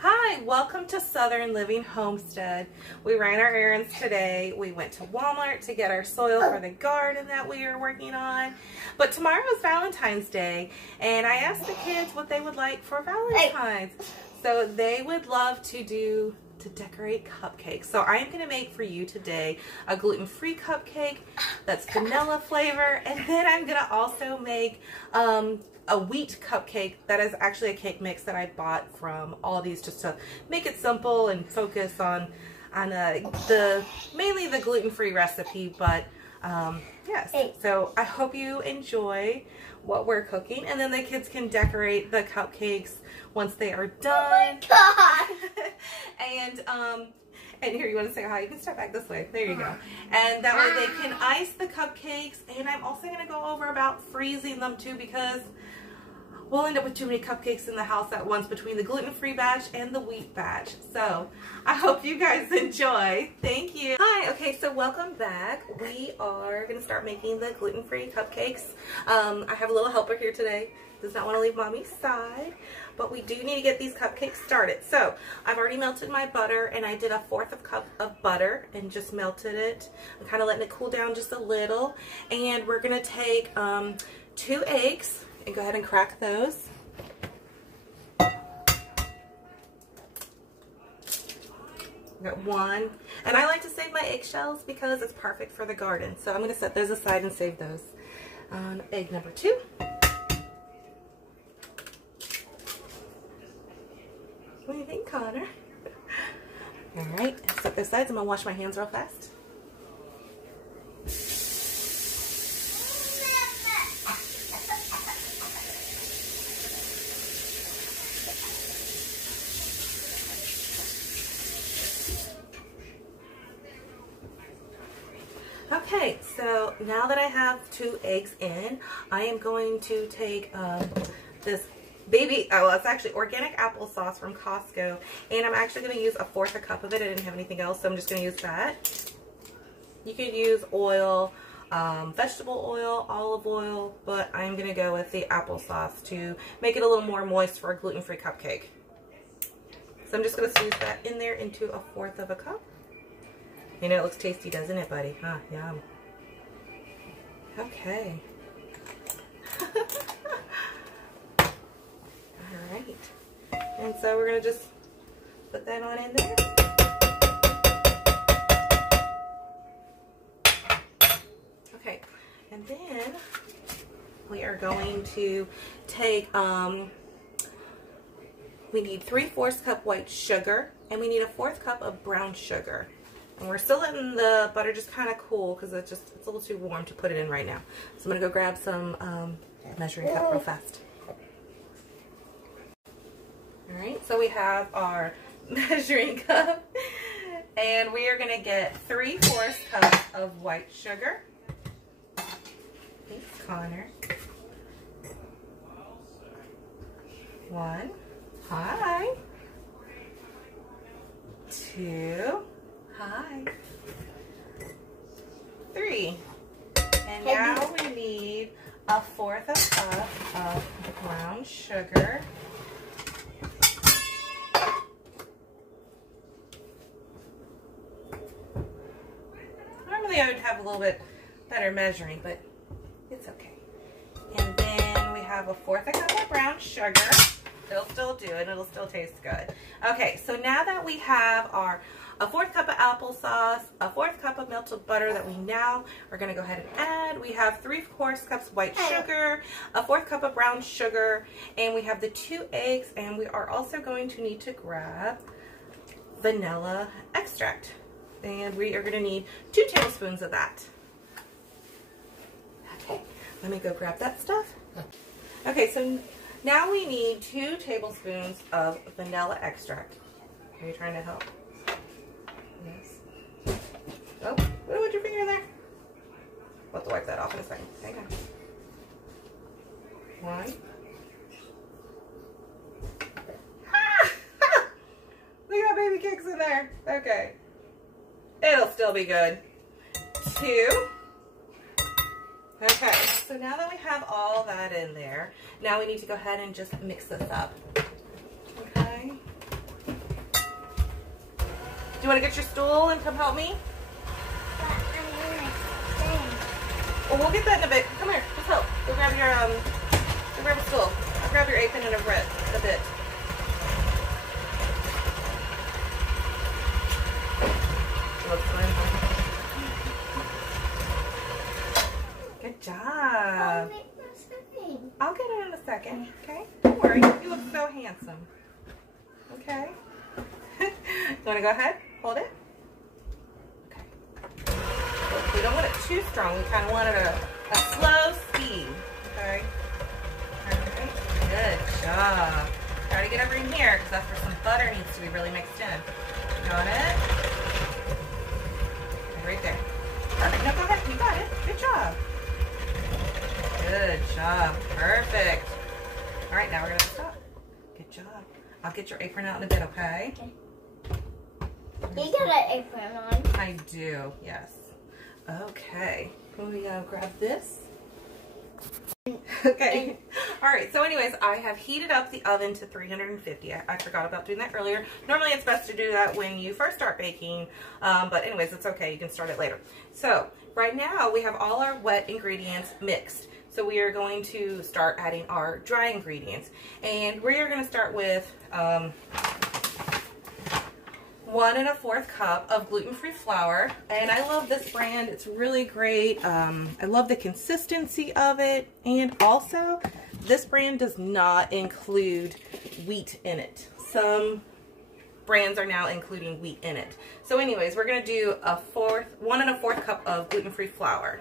Hi, welcome to Southern Living Homestead. We ran our errands today. We went to Walmart to get our soil for the garden that we are working on. But tomorrow is Valentine's Day, and I asked the kids what they would like for Valentine's. So they would love to decorate cupcakes. So I am going to make for you today a gluten-free cupcake that's vanilla flavor, and then I'm going to also make a wheat cupcake that is actually a cake mix that I bought from Aldi's, just to make it simple and focus on mainly the gluten-free recipe. But yes, so I hope you enjoy what we're cooking, and then the kids can decorate the cupcakes once they are done. Oh my God. And here, you want to say hi? You can step back this way. There you go. And that way they can ice the cupcakes. And I'm also going to go over about freezing them too, because we'll end up with too many cupcakes in the house at once between the gluten-free batch and the wheat batch. So I hope you guys enjoy. Thank you. Hi. Okay, so welcome back. We are going to start making the gluten-free cupcakes. I have a little helper here today. Does not want to leave Mommy's side, but we do need to get these cupcakes started. So I've already melted my butter, and I did 1/4 cup of butter and just melted it. I'm kind of letting it cool down just a little. And we're going to take 2 eggs and go ahead and crack those. Got 1. And I like to save my eggshells because it's perfect for the garden. So I'm going to set those aside and save those. Egg number 2. What do you think, Connor? Alright, set those sides. I'm going to wash my hands real fast. Okay, so now that I have 2 eggs in, I am going to take this well, it's actually organic applesauce from Costco, and I'm actually going to use 1/4 cup of it. I didn't have anything else, so I'm just going to use that. You could use oil, vegetable oil, olive oil, but I'm going to go with the applesauce to make it a little more moist for a gluten-free cupcake. So I'm just going to squeeze that in there into 1/4 cup. You know, it looks tasty, doesn't it, buddy? Huh, yum. Okay. Alright. And so we're going to just put that on in there. Okay. And then we are going to take, we need 3/4 cup white sugar, and we need 1/4 cup of brown sugar. And we're still letting the butter just kind of cool because it's a little too warm to put it in right now. So I'm going to go grab some measuring cup real fast. Alright, so we have our measuring cup, and we are going to get 3/4 cups of white sugar. Thanks, Connor. 1. Hi. 2. Hi. 3. And now we need 1/4 cup of brown sugar. Normally I would have a little bit better measuring, but it's okay. And then we have 1/4 cup of brown sugar. It'll still do it. It'll still taste good. Okay, so now that we have our 1/4 cup of applesauce, 1/4 cup of melted butter that we now are going to go ahead and add. We have 3/4 cups white sugar, 1/4 cup of brown sugar, and we have the 2 eggs, and we are also going to need to grab vanilla extract. And we are going to need 2 tablespoons of that. Okay, let me go grab that stuff. Okay, so now we need 2 tablespoons of vanilla extract. Are you trying to help? Yes. Oh, put your finger in there. We'll have to wipe that off in a second. Hang on. 1. Ah! We got baby cakes in there. Okay. It'll still be good. 2. Okay, so now that we have all that in there, now we need to go ahead and just mix this up. Okay. you want to get your stool and come help me? Well, we'll get that in a bit. Come here, let's help. Go grab your go grab a stool. I'll grab your apron in a bit. Good job. I'll get it in a second, okay? Don't worry. You look so handsome. Okay. You want to go ahead? Hold it. Okay. We don't want it too strong. We kind of want it a slow speed. Okay. All right. Good job. Try to get over in here because that's where some butter needs to be really mixed in. Got it? Okay, right there. Perfect. No, go ahead. You got it. Good job. Good job. Perfect. All right, now we're going to stop. Good job. I'll get your apron out in a bit, okay? Okay. You got an apron on. I do, yes. Okay. Can we grab this? Okay. All right. So anyways, I have heated up the oven to 350. I forgot about doing that earlier. Normally it's best to do that when you first start baking. But anyways, it's okay. You can start it later. So right now we have all our wet ingredients mixed. So we are going to start adding our dry ingredients. And we are going to start with 1 1/4 cup of gluten-free flour. And I love this brand. It's really great. I love the consistency of it. And also, this brand does not include wheat in it. Some brands are now including wheat in it. So anyways, we're going to do 1 1/4 cup of gluten-free flour.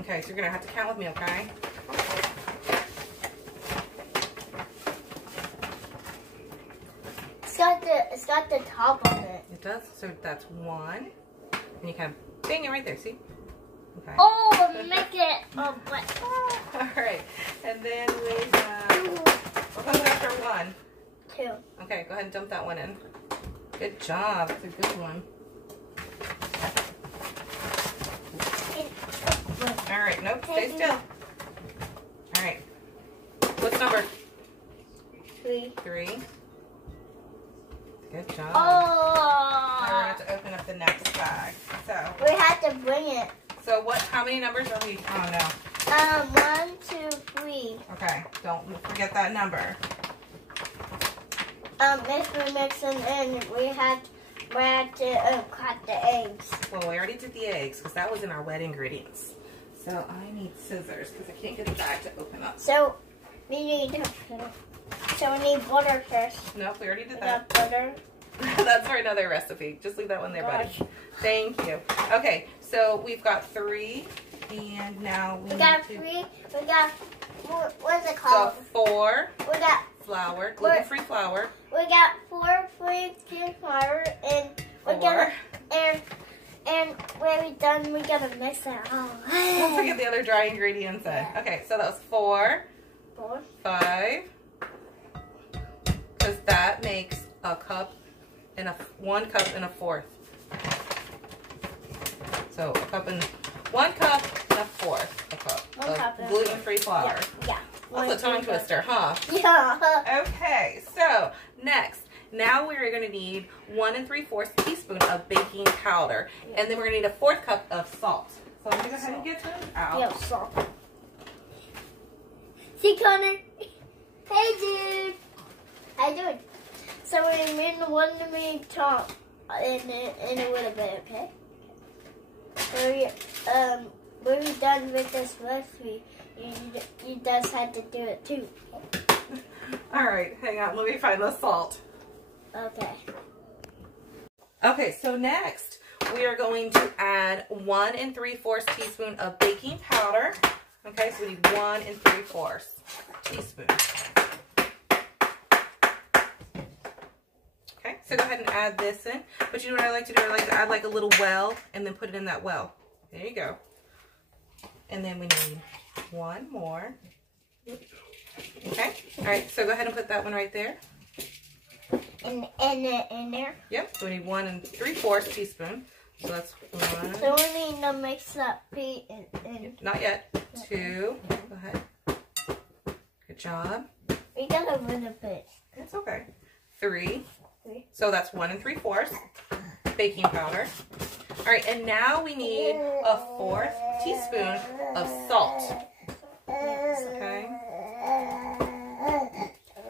Okay, so you're going to have to count with me, okay? It's got the top on it. It does. So that's 1. And you kind of bang it right there, see? Okay. Oh, make it wet. All right. And then we what comes after 1? 2. Okay, go ahead and dump that one in. Good job. That's a good one. All right. Nope. Stay still. All right. What's number? 3. 3. Good job. Oh. Now we're going to have to open up the next bag. So We have to bring it. So what? How many numbers are we on now? 1, 2, 3. Okay. Don't forget that number. If we mix them in, we had to crack the eggs. Well, we already did the eggs because that was in our wet ingredients. So I need scissors because I can't get the bag to open up. So we need butter first. Nope, we already did We that. got butter. That's for another recipe. Just leave that one there, buddy. Thank you. Okay, so we've got 3, and now we got need 3. We got what's it called? So 4. We got Flour, gluten-free flour. We got 4 gluten flour, and we 4. got and when we're done, we gotta mix it all. Don't forget the other dry ingredients in. Yeah. Okay, so that was 4, 4, 5, because that makes a cup and 1 cup and 1/4. So 1 cup and 1/4 a cup of gluten-free flour. Yeah. That's a tongue twister, huh? Yeah. Okay, so next, now we're going to need 1 3/4 teaspoon of baking powder, and then we're going to need a 1/4 cup of salt. So I'm going to go ahead and get those out. Yeah, salt. See, Connor? Hey, dude. How you doing? So we're in the one to me top in a little bit, okay? When we're done with this recipe, you just had to do it too. All right, hang on. Let me find the salt. Okay. Okay, so next we are going to add 1 3/4 teaspoon of baking powder. Okay, so we need 1 3/4 teaspoon. Okay, so go ahead and add this in. But you know what I like to do? I like to add like a little well and then put it in that well. There you go. And then we need 1 more. Okay, all right, so go ahead and put that one right there. In there? Yep, so we need 1 3/4 teaspoon. So that's 1. So we need to mix that pea in. Not yet. 2. Go ahead. Good job. We got a little bit. It's okay. 3. So that's 1 3/4 baking powder. All right, and now we need a 1/4 teaspoon of salt. Okay.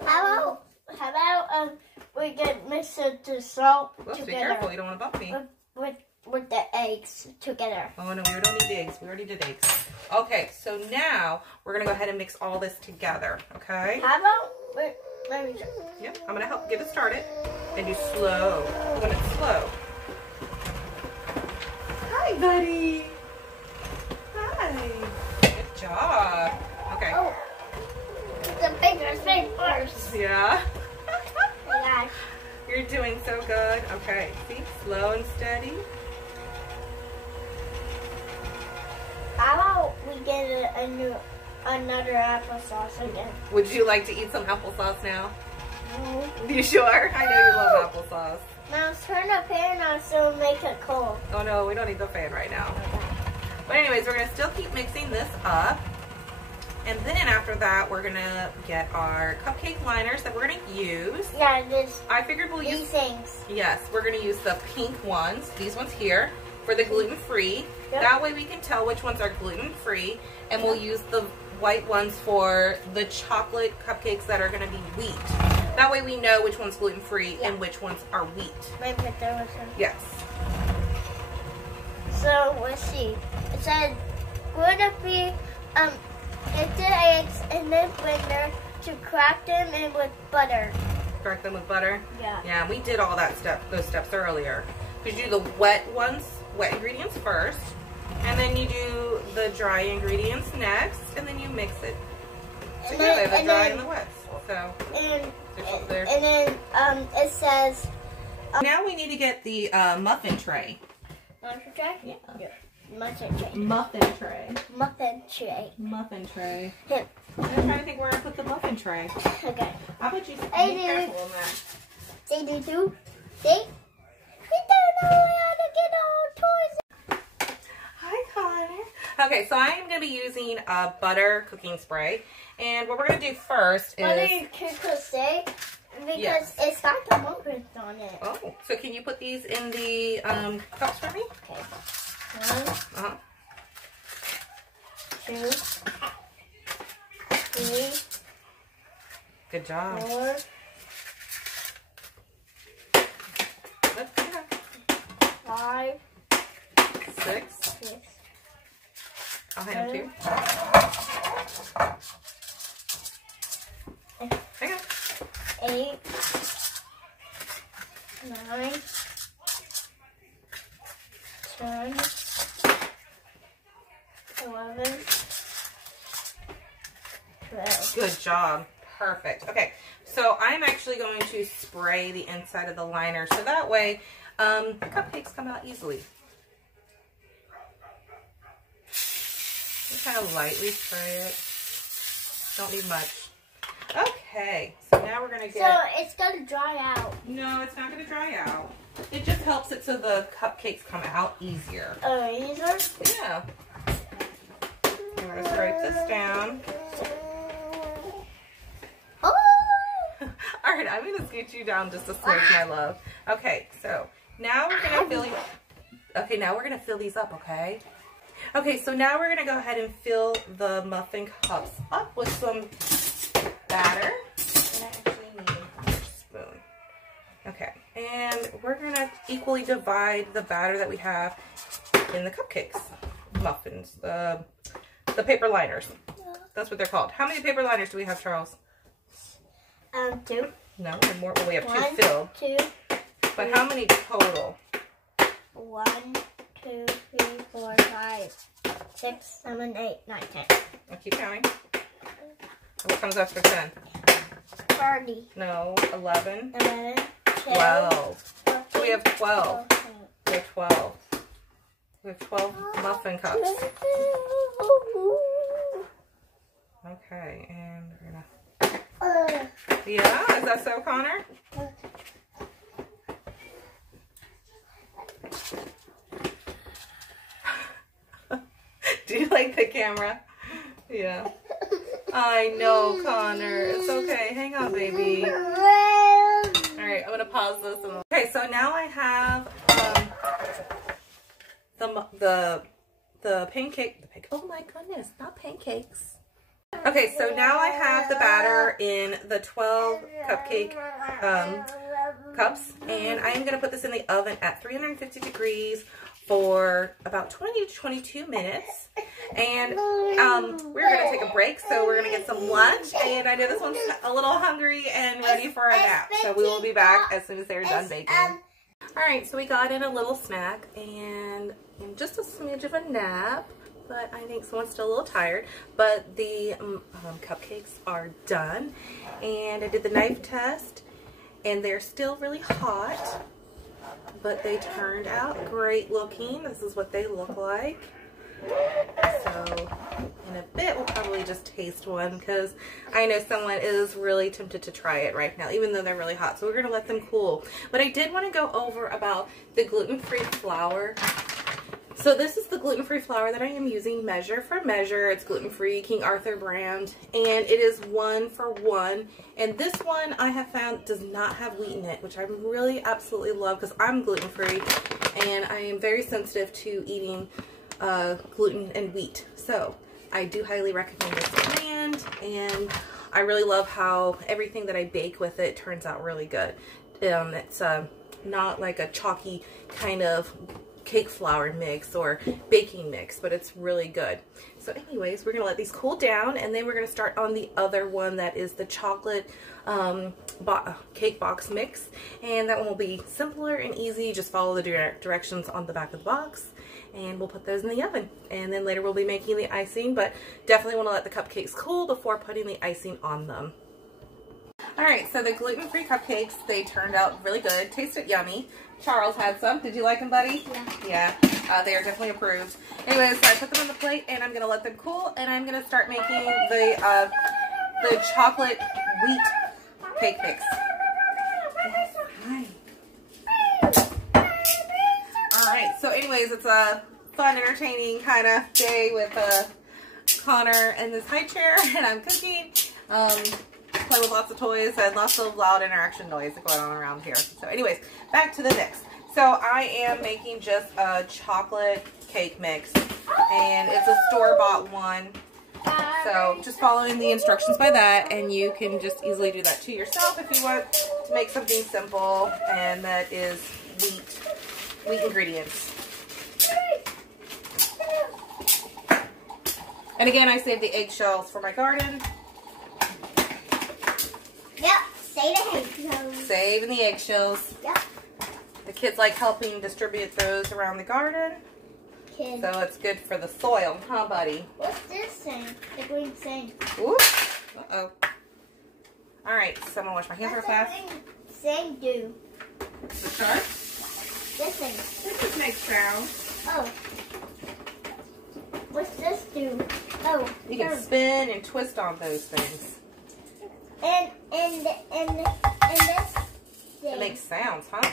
How about we get mix the salt Whoops, together? be careful, you don't want to bump me. With the eggs together. Oh no, we don't need the eggs. We already did eggs. Okay, so now we're gonna go ahead and mix all this together. Okay. How about let me just. Yep, I'm gonna help get it started. And do slow when it's slow. Hi, buddy. Hi. Good job. Okay. Oh, the bigger thing first. Yeah. Oh my gosh. You're doing so good. Okay, see, slow and steady. How about we get another applesauce again? Would you like to eat some applesauce now? No. You sure? I know you love applesauce. Now turn the pan on so make it cold. Oh no, we don't need the fan right now. But anyways, we're gonna still keep mixing this up. And then after that, we're gonna get our cupcake liners that we're gonna use. Yeah, this. I figured we'll These use, things. yes, we're gonna use the pink ones, these ones here, for the gluten-free. Yep. That way we can tell which ones are gluten-free, and we'll use the white ones for the chocolate cupcakes that are gonna be wheat. That way we know which one's gluten-free and which ones are wheat. Might put those in. Yes. So let's see. It said gluten-free, get the eggs in the blender to crack them in with butter. Crack them with butter? Yeah. Yeah, we did all that those steps earlier. You do the wet ingredients first, and then you do the dry ingredients next, and then you mix it together, the dry and the wet. So, and there. then it says. Now we need to get the muffin tray. Muffin tray? Yeah. Muffin tray. Muffin tray. Muffin tray. Muffin tray. Here. I'm trying to think where I put the muffin tray. Okay. How about you be Hey, careful on that? They do too. See? We don't know how to get all toys. Hi, Connor. Okay, so I am going to be using a butter cooking spray. And what we're going to do first is... Butter cooking spray because it's got the muffins on it. Oh, so can you put these in the cups for me? Okay. 1, 2, 3. Good job. 4. Let's do that. 5. 6. 6. I'll hand them 2. Hang on. 8. 9. 10. 11. 12. Good job. Perfect. Okay, so I'm actually going to spray the inside of the liner so that way the cupcakes come out easily. Just kind of lightly spray it. Don't need much. Okay, so now we're going to get... So it's going to dry out. No, it's not going to dry out. It just helps it so the cupcakes come out easier. Oh, easier? Yeah. I'm going to scrape this down. Oh! All right, I'm going to scoot you down just a smidge, my love. Okay, so now we're going to fill you... Okay, now we're going to fill these up, okay? Okay, so now we're going to go ahead and fill the muffin cups up with some batter. And I actually need a spoon. Okay, and we're going to equally divide the batter that we have in the cupcakes. Muffins, the paper liners. That's what they're called. How many paper liners do we have, Charles? 2. No, more. Well, we have 2 1, filled. 2. But how many total? 1, 2, 3, 4, 5, 6, 7, 8, 9, 10. I'll keep counting. What comes after 10? 30. No, 11. 11. 12. So we have 12. 12. We have 12. We have 12 muffin cups. Okay, and we're gonna... Yeah, is that so, Connor? Do you like the camera? Yeah. I know, Connor. It's okay. Hang on, baby. All right, I'm going to pause this. Okay, so now I have the pancake. Oh my goodness, not pancakes. Okay, so now I have the batter in the 12 cupcake cups, and I am going to put this in the oven at 350 degrees for about 20 to 22 minutes. And we're going to take a break, so we're going to get some lunch, and I know this one's a little hungry and ready for a nap, so we will be back as soon as they're done baking. Alright, so we got in a little snack and just a smidge of a nap, but I think someone's still a little tired. But the cupcakes are done, and I did the knife test, and they're still really hot, but they turned out great looking. This is what they look like. So in a bit we'll probably just taste one, because I know someone is really tempted to try it right now, even though they're really hot. So we're going to let them cool. But I did want to go over about the gluten-free flour. So this is the gluten-free flour that I am using, Measure for Measure. It's gluten-free, King Arthur brand, and it is 1 for 1. And this one I have found does not have wheat in it, which I really absolutely love, because I'm gluten-free and I am very sensitive to eating gluten and wheat. So I do highly recommend this brand, and I really love how everything that I bake with it turns out really good. It's not like a chalky kind of cake flour mix or baking mix, but it's really good. So anyways, we're gonna let these cool down, and then we're gonna start on the other one that is the chocolate cake box mix, and that one will be simpler and easy. Just follow the directions on the back of the box, and we'll put those in the oven, and then later we'll be making the icing, but definitely want to let the cupcakes cool before putting the icing on them. Alright, so the gluten-free cupcakes, they turned out really good. Tasted yummy. Charles had some. Did you like them, buddy? Yeah. Yeah. They are definitely approved. Anyways, so I put them on the plate, and I'm going to let them cool, and I'm going to start making the chocolate wheat cake mix. Alright, so anyways, it's a fun, entertaining kind of day with Connor in this high chair, and I'm cooking. Play with lots of toys and lots of loud interaction noise going on around here. So anyways, back to the mix. So I am making just a chocolate cake mix, and it's a store-bought one. So just following the instructions by that, and you can just easily do that to yourself if you want to make something simple, and that is wheat ingredients. And again, I saved the eggshells for my garden. Yep, save the eggshells. Saving the eggshells. Yep. The kids like helping distribute those around the garden. Kids. So it's good for the soil, huh, buddy? What's this thing? The green thing. Ooh. Uh-oh. Alright, so I'm going to wash my hands real fast. What's the thing do? The shark? This thing. This just makes sounds. Oh. What's this do? Oh. You can spin and twist on those things. And this thing. It makes sounds, huh?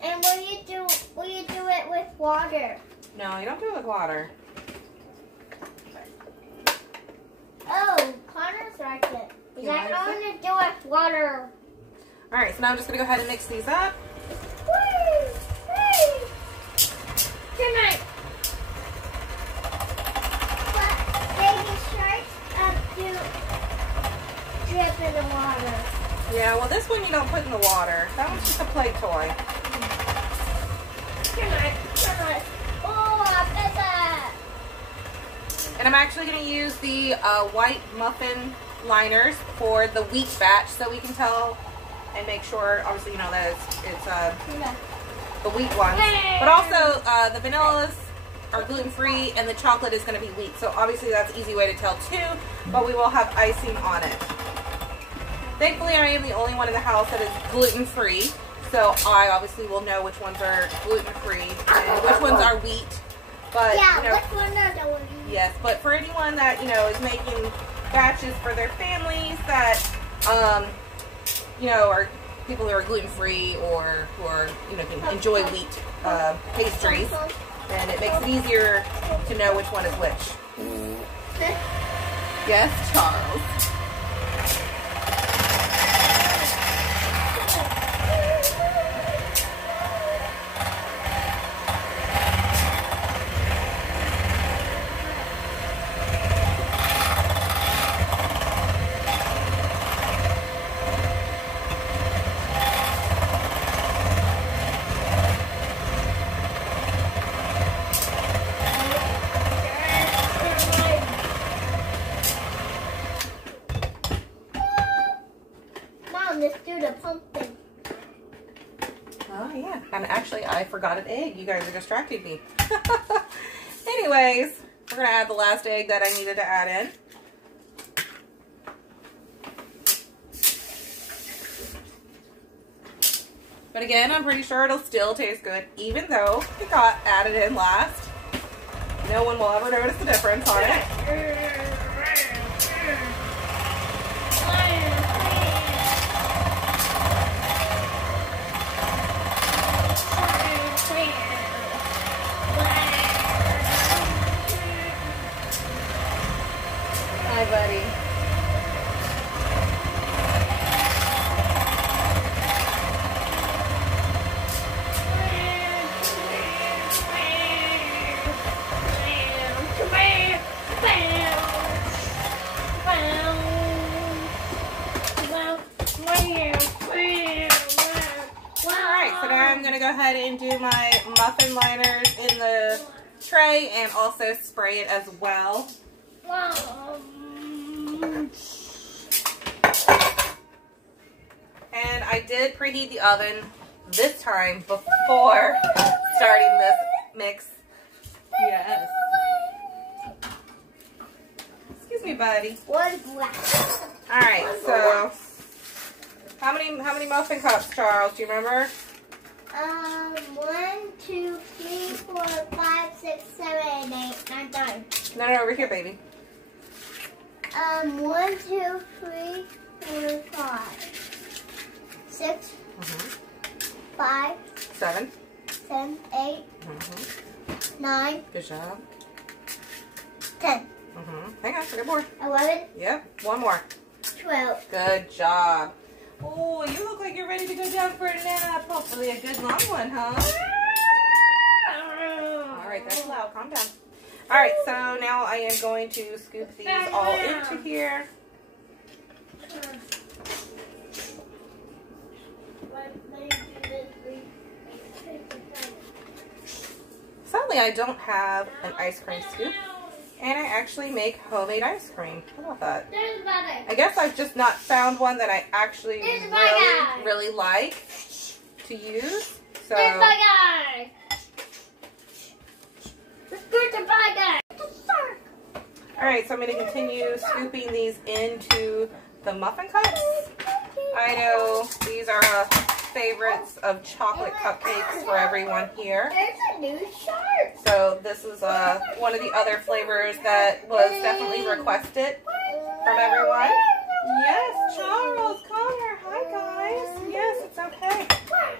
And will you do it with water? No, you don't do it with water. Oh, Connor's like it. Because I want to do it with water. Alright, so now I'm just going to go ahead and mix these up. Woo! Woo! Tonight. But baby sharks do drip in the water. Yeah, well this one you don't put in the water. That one's just a play toy. Tonight. Oh, I And I'm actually going to use the white muffin liners for the wheat batch, so we can tell and make sure, obviously, you know, that it's the wheat ones. But also, the vanillas are gluten-free, and the chocolate is going to be wheat. So obviously that's an easy way to tell too, but we will have icing on it. Thankfully, I am the only one in the house that is gluten-free, so I obviously will know which ones are gluten-free and which ones are wheat. But, yeah, you know, which one are the ones? Yes, but for anyone that, you know, is making batches for their families that, you know, are people who are gluten-free or who are, you know, can enjoy wheat pastries, then it makes it easier to know which one is which. Yes, Charles. Let's do the pumpkin. Oh yeah, and actually I forgot an egg. You guys are distracting me. Anyways, we're gonna add the last egg that I needed to add in. But again, I'm pretty sure it'll still taste good, even though it got added in last. No one will ever notice the difference on it. Hi, buddy. Alright, so now I'm going to go ahead and do my muffin liners in the tray and also spray it as well. And I did preheat the oven this time before starting this mix. Yes. Excuse me, buddy. Alright, so how many muffin cups, Charles? Do you remember? 1, 2, 3, 4, 5, 6, 7, 8, 9, 10. No, over here, baby. 1, 2, 3, 4, 5, 6, 5, 7, 7, 8, 9. Good job. 10. Hang on, I got more. 11. Yep, one more. 12. Good job. Oh, you look like you're ready to go down for a nap. Hopefully a good long one, huh? Alright, that's loud. Calm down. Alright, so now I am going to scoop these all into here. Sadly, I don't have an ice cream scoop. And I actually make homemade ice cream. How about that? I guess I've just not found one that I actually really like to use. So. Alright, so I'm going to continue scooping these into the muffin cups. I know these are favorites of chocolate cupcakes for everyone here. There's a new shirt. So this is one of the other flavors that was definitely requested from everyone. Yes, Charles, Connor, hi guys. Yes, it's okay.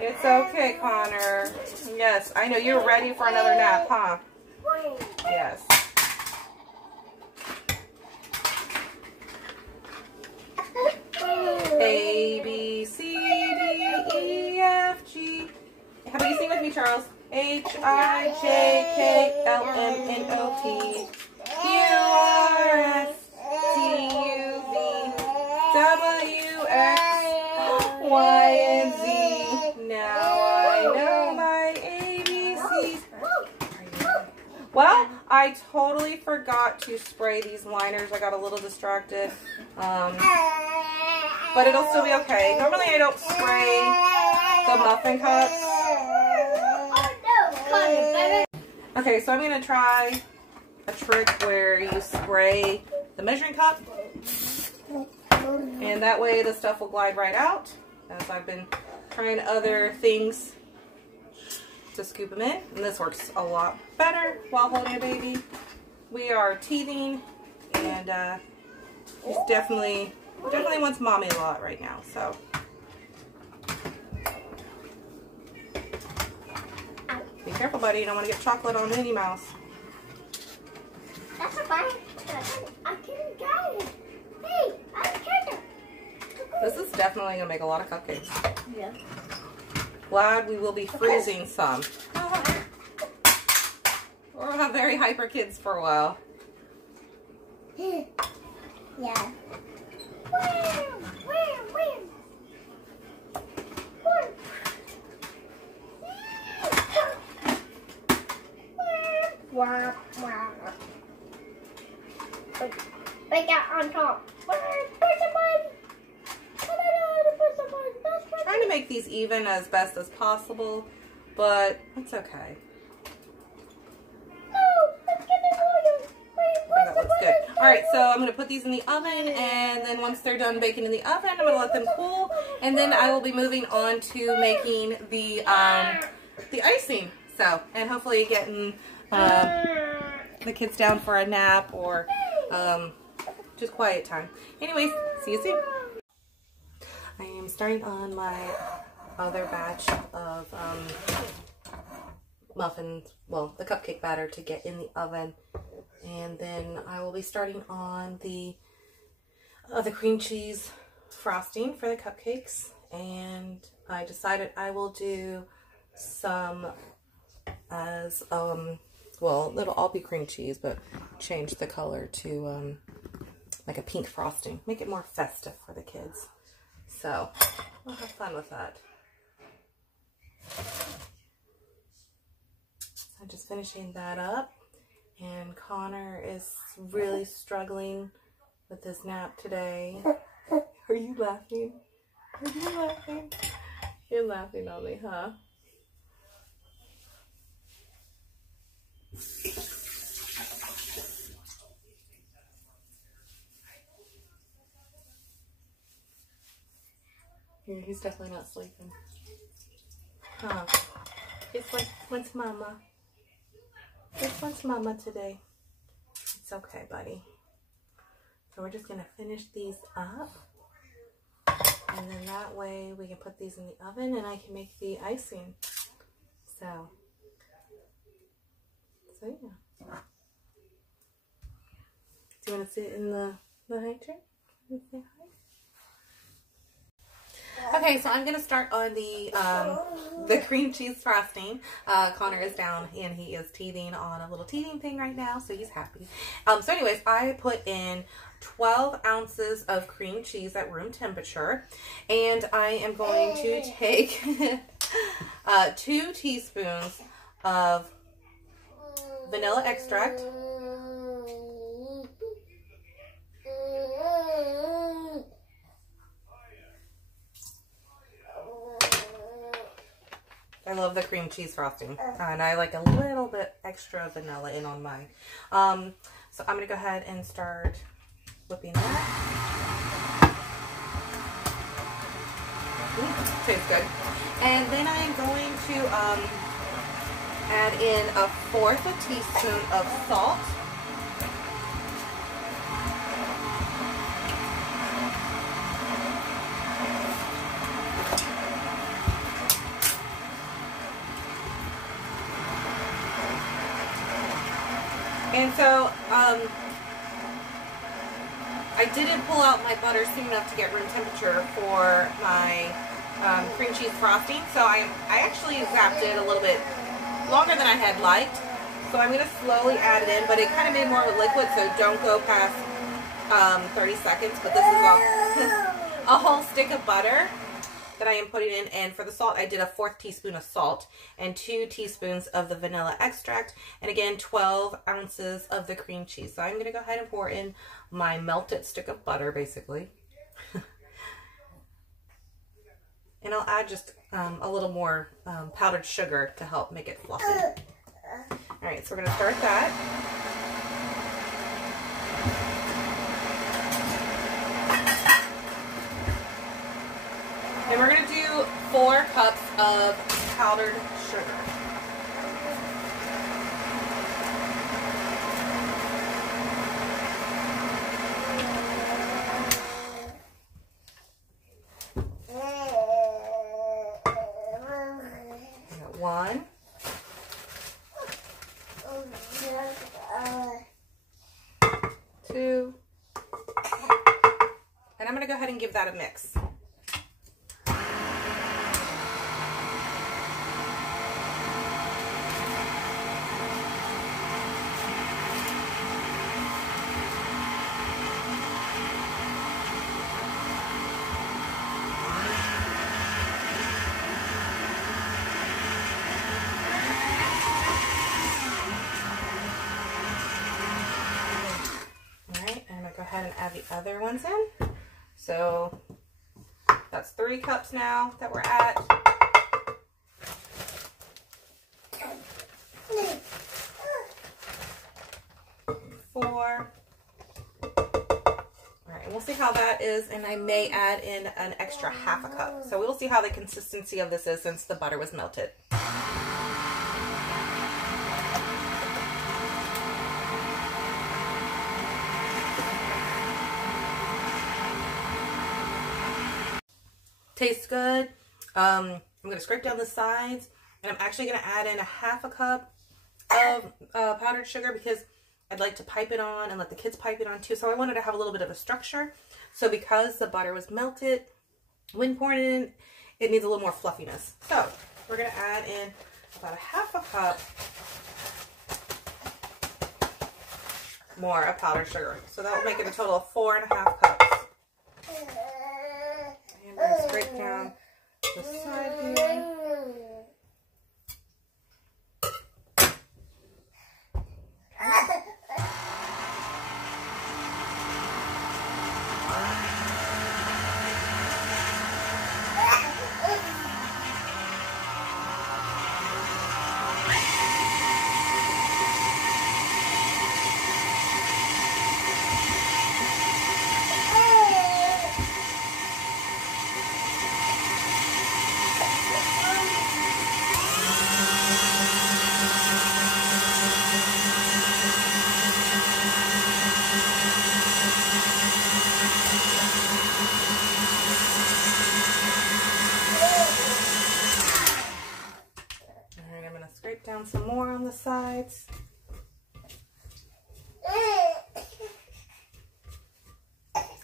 It's okay, Connor. Yes, I know you're ready for another nap, huh? Yes. A, B, C, D, E, F, G. How about you sing with me, Charles? H, I, J, K, L, M, N, O, P, Q, R, S, T, U, V, W, X, Y, and Z. Now I know my ABCs. Well, I totally forgot to spray these liners. I got a little distracted. But it'll still be okay. Normally I don't spray the muffin cups. Okay, so I'm going to try a trick where you spray the measuring cup. And that way the stuff will glide right out. As I've been trying other things to scoop them in. And this works a lot better while holding a baby. We are teething and he's definitely wants mommy a lot right now, so. Be careful, buddy. You don't want to get chocolate on Minnie Mouse. That's fine. I can get it. definitely going to make a lot of cupcakes. Yeah. Glad we will be freezing some. We'll have very hyper kids for a while. Yeah. Break out on top. Trying to make these even as best as possible, but it's okay. That looks good. Alright, so I'm going to put these in the oven, and then once they're done baking in the oven, I'm going to let them cool, and then I will be moving on to making the icing. So, and hopefully getting the kids down for a nap or just quiet time. Anyways, see you soon. I am starting on my other batch of muffins, well, the cupcake batter to get in the oven. And then I will be starting on the cream cheese frosting for the cupcakes. And I decided I will do some as, well, it'll all be cream cheese, but change the color to like a pink frosting. Make it more festive for the kids. So, we'll have fun with that. So I'm just finishing that up. And Connor is really struggling with his nap today. Are you laughing? Are you laughing? You're laughing on me, huh? Here, he's definitely not sleeping. Huh. It's like, what's mama? This one's mama today. It's okay, buddy. So we're just going to finish these up. And then that way we can put these in the oven and I can make the icing. So yeah. Do you want to sit in the high chair? Say hi? Okay, so I'm going to start on the cream cheese frosting. Connor is down and he is teething on a little teething thing right now, so he's happy. So anyways, I put in 12 ounces of cream cheese at room temperature, and I am going to take 2 teaspoons of vanilla extract. I love the cream cheese frosting, and I like a little bit extra vanilla in on mine. So I'm going to go ahead and start whipping that. Tastes good. And then I'm going to add in 1/4 teaspoon of salt. And so, I didn't pull out my butter soon enough to get room temperature for my cream cheese frosting. So I actually zapped it a little bit longer than I had liked. So I'm going to slowly add it in, but it kind of made more of a liquid, so don't go past 30 seconds. But this is a whole stick of butter that I am putting in, and for the salt I did 1/4 teaspoon of salt and 2 teaspoons of the vanilla extract, and again 12 ounces of the cream cheese. So I'm going to go ahead and pour in my melted stick of butter basically. And I'll add just a little more powdered sugar to help make it fluffy. Alright, so we're going to start that. And we're going to do 4 cups of powdered sugar. I got 1. 2. And I'm going to go ahead and give that a mix. ahead and add the other ones in. So that's 3 cups now that we're at. 4. Alright, and we'll see how that is, and I may add in an extra half a cup. So we'll see how the consistency of this is since the butter was melted. Tastes good. I'm going to scrape down the sides, and I'm actually going to add in a half a cup of powdered sugar because I'd like to pipe it on and let the kids pipe it on too. So I wanted to have a little bit of a structure. So because the butter was melted, when pouring it in, it needs a little more fluffiness. So we're going to add in about a half a cup more of powdered sugar. So that will make it a total of 4.5 cups. And I'm going to scrape down the side here. Down some more on the sides.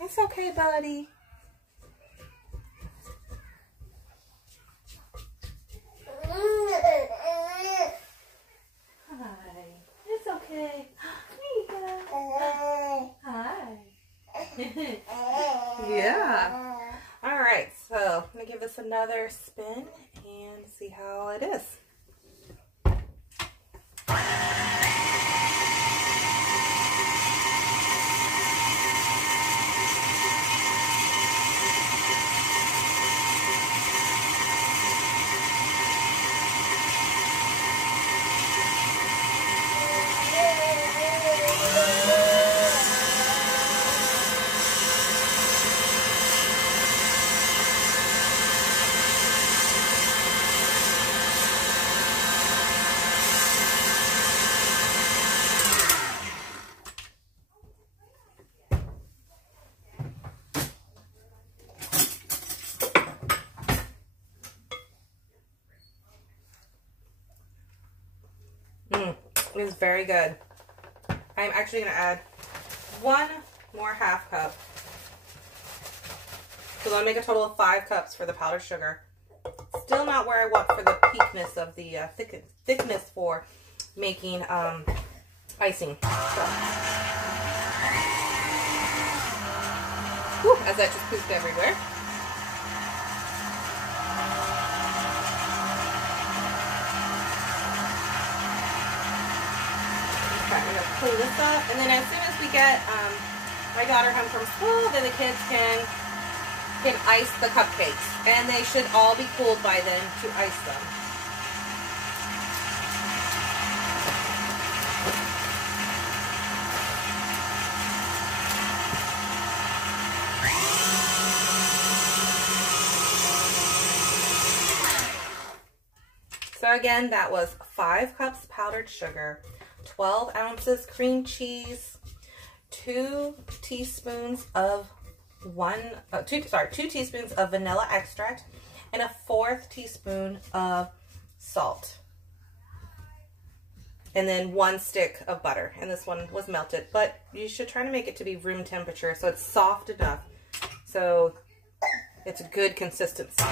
It's okay, buddy. Hi. It's okay. There you go. Hi. Yeah. All right, so I'm going to give this another spin and see how it is. It is very good. I'm actually going to add 1 more half cup. So that'll make a total of 5 cups for the powdered sugar. Still not where I want for the peakness of the thickness for making icing. So. Whew, as that just pooped everywhere. I'm going to clean this up, and then as soon as we get my daughter home from school, then the kids can ice the cupcakes, and they should all be cooled by then to ice them. So again, that was 5 cups powdered sugar, 12 ounces cream cheese, 2 teaspoons of 2 teaspoons of vanilla extract, and a 1/4 teaspoon of salt. And then 1 stick of butter. And this one was melted, but you should try to make it to be room temperature so it's soft enough so it's a good consistency.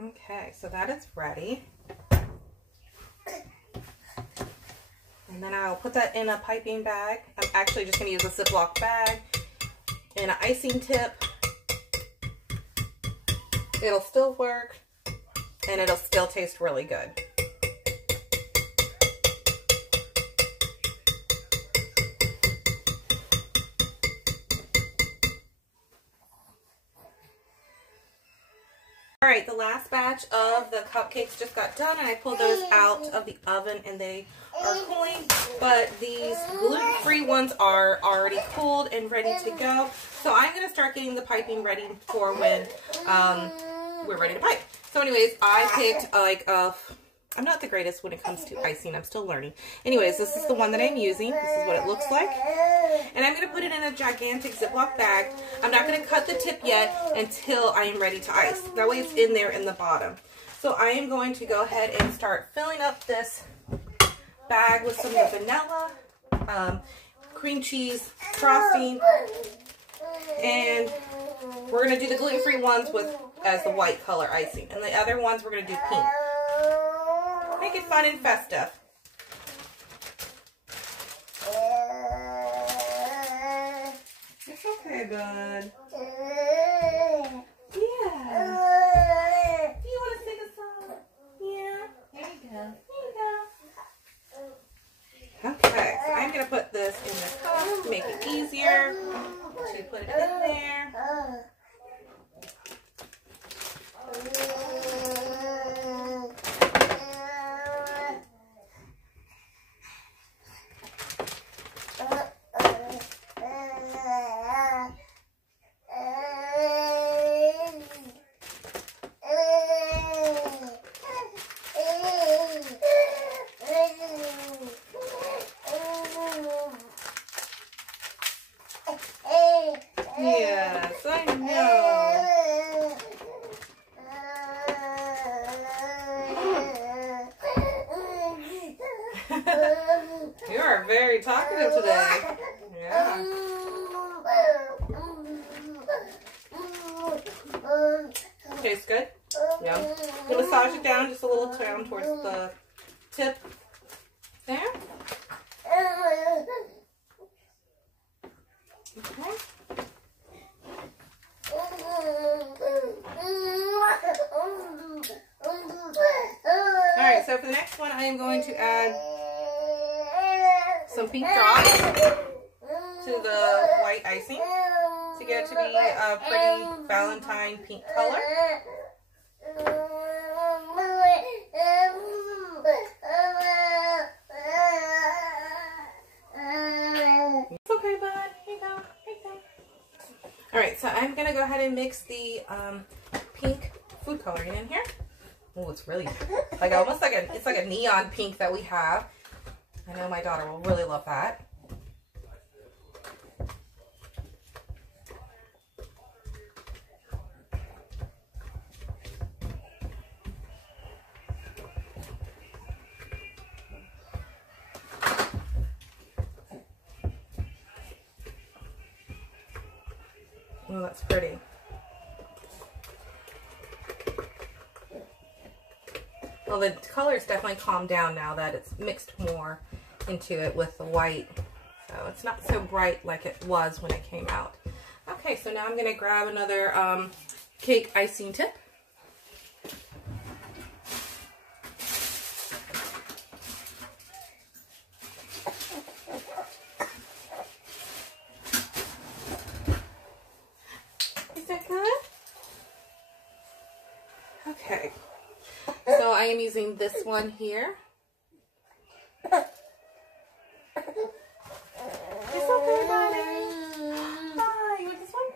Okay, so that is ready. And then I'll put that in a piping bag. I'm actually just going to use a Ziploc bag and an icing tip. It'll still work and it'll still taste really good. All right, the last batch of the cupcakes just got done and I pulled those out of the oven and they are cooling, but these gluten-free ones are already cooled and ready to go. So I'm going to start getting the piping ready for when we're ready to pipe. So anyways, I picked like I'm not the greatest when it comes to icing. I'm still learning. Anyways, this is the one that I'm using. This is what it looks like. And I'm going to put it in a gigantic Ziploc bag. I'm not going to cut the tip yet until I am ready to ice. That way it's in there in the bottom. So I am going to go ahead and start filling up this bag with some of the vanilla, cream cheese, frosting, and we're going to do the gluten-free ones with as the white color icing. And the other ones we're going to do pink. Make it fun and festive. It's okay, bud. Yeah. Do you want to sing a song? Yeah. There you go. There you go. Okay, so I'm going to put this in the cup to make it easier. So you put it in there. Yes, I know. You are very talkative today. Yeah. Tastes good? Yeah. You massage it down just a little down towards the tip. There. Okay. Alright, so for the next one, I am going to add some pink drops to the white icing to get it to be a pretty Valentine pink color. It's okay, bud. Here you go. Here you go. Alright, so I'm going to go ahead and mix the pink food coloring in here. Oh, it's really like almost like it's like a neon pink that we have. I know my daughter will really love that. Oh, that's pretty. Well, the color's definitely calmed down now that it's mixed more into it with the white. So it's not so bright like it was when it came out. Okay, so now I'm going to grab another cake icing tip. Is that good? Okay. So I am using this one here. It's okay, honey. Hi, you want this one?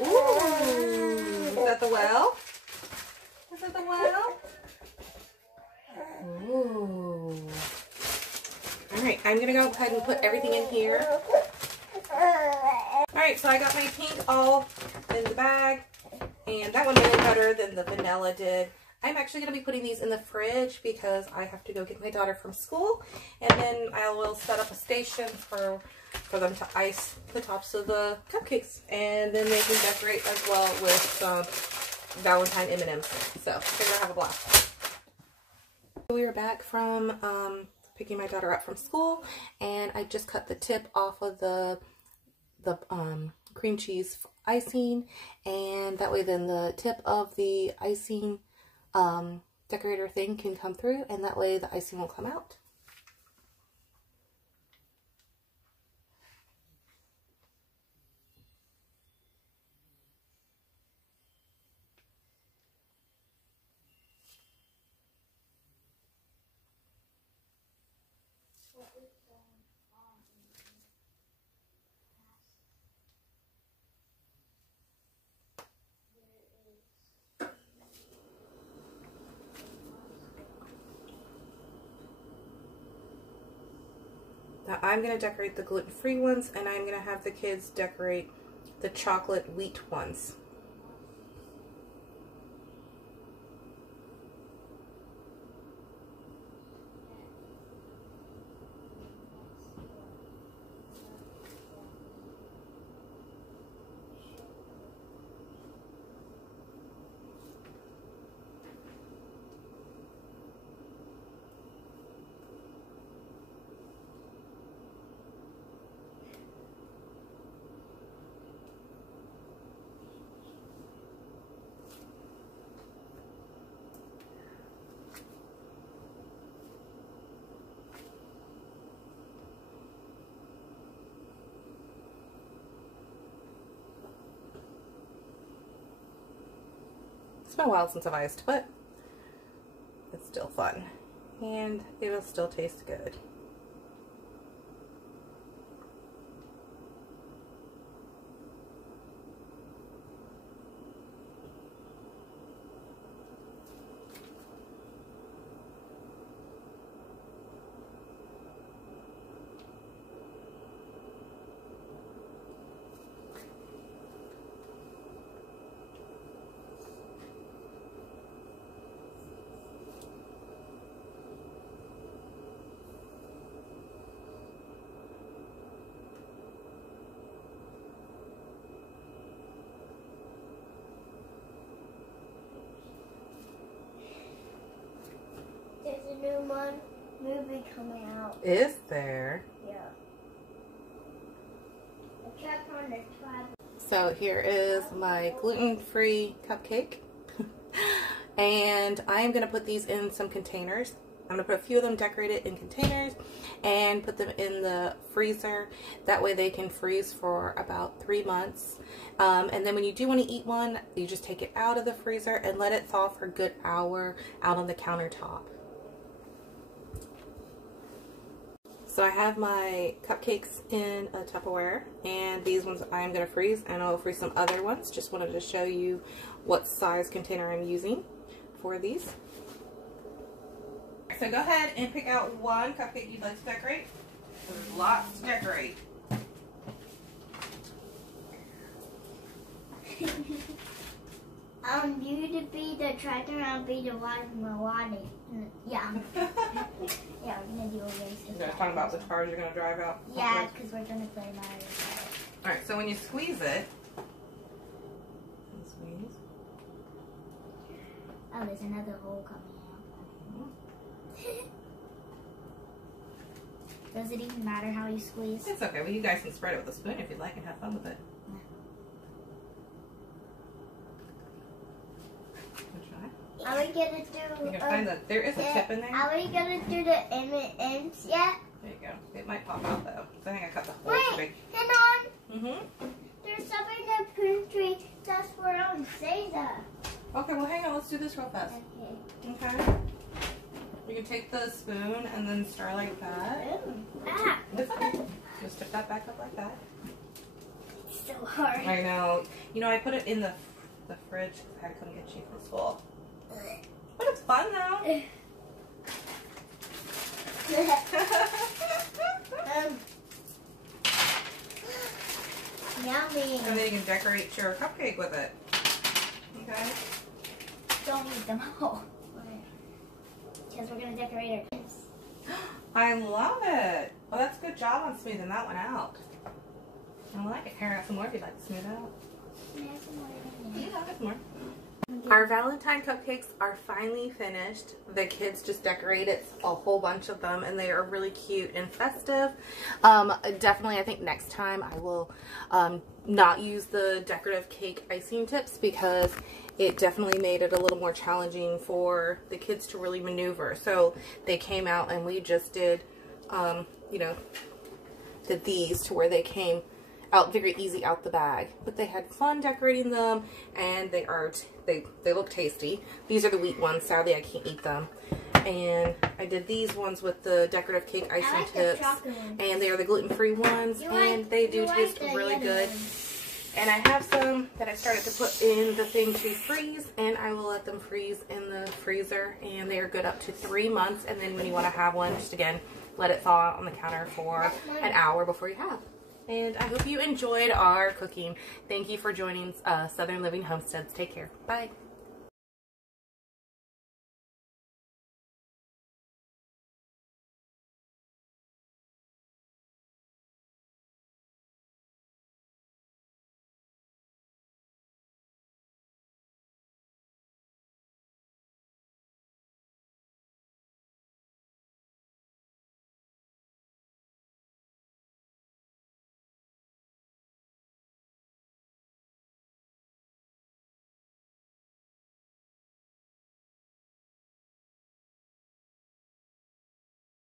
Ooh. Is that the well? Is that the well? Ooh. Alright, I'm going to go ahead and put everything in here. Alright, so I got my pink all in the bag, and that one made it better than the vanilla did. I'm actually going to be putting these in the fridge because I have to go get my daughter from school, and then I will set up a station for them to ice the tops of the cupcakes, and then they can decorate as well with Valentine M&Ms. So they're going to have a blast. We were back from picking my daughter up from school, and I just cut the tip off of the cream cheese icing, and that way then the tip of the icing decorator thing can come through, and that way the icing won't come out. Now I'm going to decorate the gluten-free ones, and I'm going to have the kids decorate the chocolate wheat ones. It's been a while since I've iced, but it's still fun, and it'll still taste good. There's a new movie coming out. Is there? Yeah. I kept on the try. So here is my gluten-free cupcake. And I am going to put these in some containers. I'm going to put a few of them decorated in containers and put them in the freezer. That way they can freeze for about 3 months. And then when you do want to eat one, you just take it out of the freezer and let it thaw for a good hour out on the countertop. So I have my cupcakes in a Tupperware, and these ones I'm going to freeze, and I'll freeze some other ones. Just wanted to show you what size container I'm using for these. So go ahead and pick out one cupcake you'd like to decorate. There's lots to decorate. You to be the tractor, I'll be the one. Yeah. Yeah, we're gonna do a race. You're gonna talk about which cars you're gonna drive out? Yeah, because we're gonna play Mario Kart. Alright, so when you squeeze it, squeeze. Oh, there's another hole coming out. Does it even matter how you squeeze? It's okay. Well, you guys can spread it with a spoon if you'd like and have fun with it. Are we gonna do? You can find that there is a tip in there. Are we gonna do the ends yet? There you go. It might pop out though. I think I cut the hole too big. Hang on. Mm-hmm. There's something in the pantry that's where I don't say that. Okay, well hang on. Let's do this real fast. Okay. Okay. You can take the spoon and then stir like that. Ah. It's okay. Just tip that back up like that. It's so hard. I know. You know, I put it in the fridge because I had to come get you from school. But it's fun though. Yummy. And then you can decorate your cupcake with it. Okay? Don't eat them all. Because we're going to decorate our kids. I love it. Well, that's a good job on smoothing that one out. I like it. Here, I got some more if you'd like to smooth it out. Can I have some more in there? Yeah, there's more. I'm Our Valentine cupcakes are finally finished. The kids just decorated a whole bunch of them, and they are really cute and festive. Definitely, I think next time I will not use the decorative cake icing tips, because it definitely made it a little more challenging for the kids to really maneuver. So they came out and we just did, you know, did these to where they came out very easy out the bag, but they had fun decorating them, and they look tasty. These are the wheat ones. Sadly, I can't eat them. And I did these ones with the decorative cake icing tips, and they are the gluten-free ones, and they do taste really good. And I have some that I started to put in the thing to freeze, and I will let them freeze in the freezer, and they are good up to 3 months. And then when you want to have one, just again, let it thaw out on the counter for an hour before you have. And I hope you enjoyed our cooking. Thank you for joining Southern Living Homesteads. Take care. Bye.